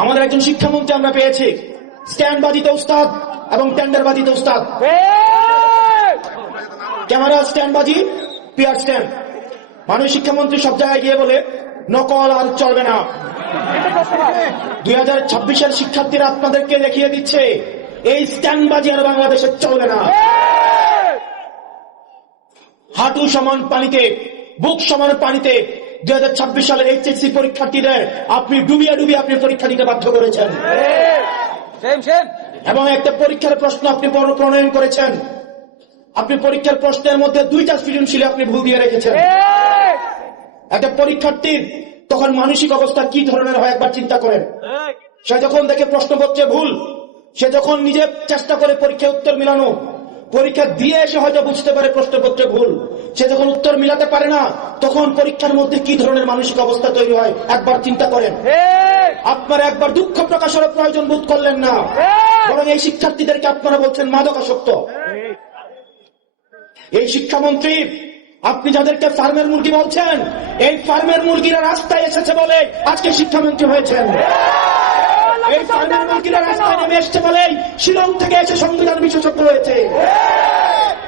আমাদের একজন শিক্ষামন্ত্রী আমরা পেয়েছি, স্ট্যান্ডবাজিতে উস্তাদ এবং টেন্ডারবাজিতে উস্তাদ। ক্যামেরা স্ট্যান্ডবাজি, পিয়ার স্ট্যান্ড। মাননীয় শিক্ষামন্ত্রী সব জায়গায় গিয়ে বলে নকল আর চলবে না। 2026-এর শিক্ষার্থীরা আপনাদেরকে দেখিয়ে দিচ্ছে এই স্ট্যান্ডবাজি আর বাংলাদেশে চলবে না। হাঁটু সমান পানিতে, বুক সমান পানিতে 2026 সালের এইচএসসি পরীক্ষার্থীদের আপনি ডুবিয়ে ডুবিয়ে আপনি পরীক্ষা দিতে বাধ্য করেছেন এবং একটা পরীক্ষার প্রশ্ন আপনি প্রণয়ন করেছেন। আপনি পরীক্ষার প্রশ্নের মধ্যে 2টা সৃজনশীল আপনি ভুল দিয়ে রেখেছেন। একটা পরীক্ষার্থীর তখন মানসিক অবস্থা কি ধরনের হয় একবার চিন্তা করেন। সে যখন দেখে প্রশ্নপত্রে ভুল, সে যখন নিজে চেষ্টা করে পরীক্ষায় উত্তর মিলানো, পরীক্ষা দিয়ে এসে হয়তো বুঝতে পারে প্রশ্নপত্রে ভুল, সে যখন উত্তর মিলাতে পারে না, তখন পরীক্ষার মধ্যে কি ধরনের মানসিক অবস্থা তৈরি হয় একবার চিন্তা করেন। আপনারা একবার দুঃখ প্রকাশের প্রয়োজন বোধ করলেন না, বরং এই শিক্ষার্থীদেরকে আপনারা বলছেন মাদকাসক্ত। এই শিক্ষামন্ত্রী আপনি যাদেরকে ফার্মের মুরগি বলছেন, এই ফার্মের মুরগিরা রাস্তায় এসেছে বলে আজকে শিক্ষামন্ত্রী হয়েছেন। এই ফার্মের মুরগিরা রাস্তায় নেমে এসছে বলেই শিলং থেকে এসে সংবিধান বিশেষজ্ঞ হয়েছে।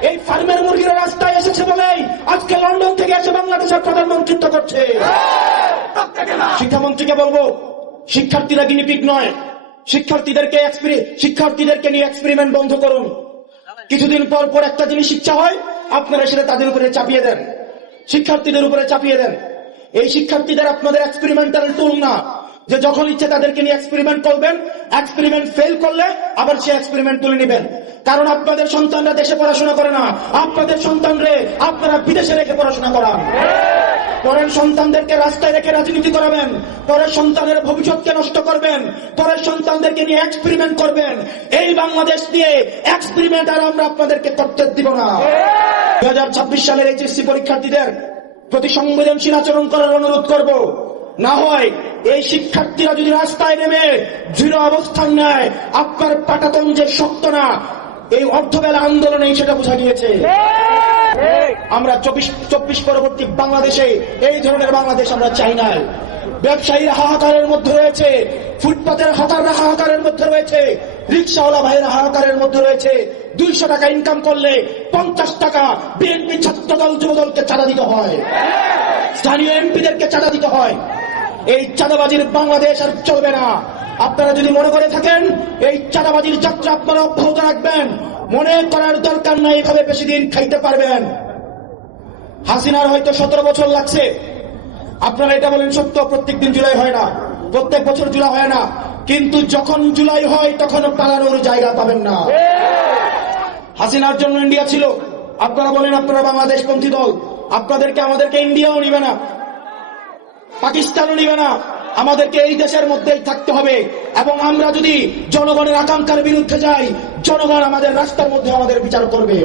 এই ফার্মের মুরগিরা রাস্তায় এসেছে বলেই আজকে লন্ডন থেকে এসে বাংলাদেশের প্রধানমন্ত্রিত্ব করছে। শিক্ষামন্ত্রীকে বলবো, শিক্ষার্থীরা গিনিপিগ নয়, শিক্ষার্থীদেরকে নিয়ে এক্সপেরিমেন্ট বন্ধ করুন। কিছুদিন পর পর একটা জিনিস ইচ্ছা হয়, আপনারা সেটা তাদের উপরে চাপিয়ে দেন, শিক্ষার্থীদের উপরে চাপিয়ে দেন। এই শিক্ষার্থীদের আপনাদের এক্সপেরিমেন্টাল টুল না, যে যখন ইচ্ছে তাদেরকে নিয়ে এক্সপেরিমেন্ট করবেন, এক্সপেরিমেন্ট ফেল করলে আবার সে এক্সপেরিমেন্ট তুলে নেবেন। কারণ আপনাদের সন্তানরা দেশে পড়াশোনা করে না, আপনাদের সন্তানরে আপনারা বিদেশে রেখে পড়াশোনা করান। পরের সন্তানদেরকে রাস্তায় রেখে রাজনীতি করাবেন, পরের সন্তানের ভবিষ্যৎকে নষ্ট করবেন, পরের সন্তানদেরকে নিয়ে এক্সপেরিমেন্ট করবেন। এই বাংলাদেশ নিয়ে এক্সপেরিমেন্ট আর আমরা আপনাদেরকে করতে দিব না। 2026 সালের এইচএসসি পরীক্ষার্থীদের প্রতি সংবেদনশীল আচরণ করার অনুরোধ করব। না হয় এই শিক্ষার্থীরা যদি রাস্তায় নেমে দৃঢ় অবস্থান নেয়, আপনার পাটাতন যে শক্ত না, এই অর্ধবেলা আন্দোলনে সেটা বোঝা গিয়েছে। আমরা 24 পরবর্তী বাংলাদেশে এই ধরনের বাংলাদেশ আমরা চাই না। ব্যবসায়ীরা হাহাকারের মধ্যে রয়েছে, ফুটপাতের হকাররা হাহাকারের মধ্যে রয়েছে, রিক্সাওয়ালা ভাইয়েরা হাহাকারের মধ্যে রয়েছে। 200 টাকা ইনকাম করলে 50 টাকা বিএনপি ছাত্রদল যুবদলকে চাঁদা দিতে হয়, স্থানীয় এমপিদেরকে চাঁদা দিতে হয়। এই চাঁদাবাজির বাংলাদেশ আর চলবে না। আপনারা যদি মনে করে থাকেন এই চাঁদাবাজির যাত্রা আপনারা অব্যাহত রাখবেন, মনে করার দরকার নাই এভাবে বেশি দিন খাইতে পারবেন। হাসিনার হয়তো 17 বছর লাগছে। আপনারা এটা বলেন সত্য, প্রত্যেক দিন জুলাই হয় না, প্রত্যেক বছর জুলাই হয় না, কিন্তু যখন জুলাই হয় তখন পালানোর জায়গা পাবেন না। হাসিনার জন্য ইন্ডিয়া ছিল, আপনারা বলেন আপনারা বাংলাদেশপন্থী দল, আপনাদেরকে আমাদেরকে ইন্ডিয়াও নিবে না, পাকিস্তানও নিবে না, আমাদেরকে এই দেশের মধ্যেই থাকতে হবে। এবং আমরা যদি জনগণের আকাঙ্ক্ষার বিরুদ্ধে যাই, জনগণ আমাদের রাস্তার মধ্যে আমাদের বিচার করবে।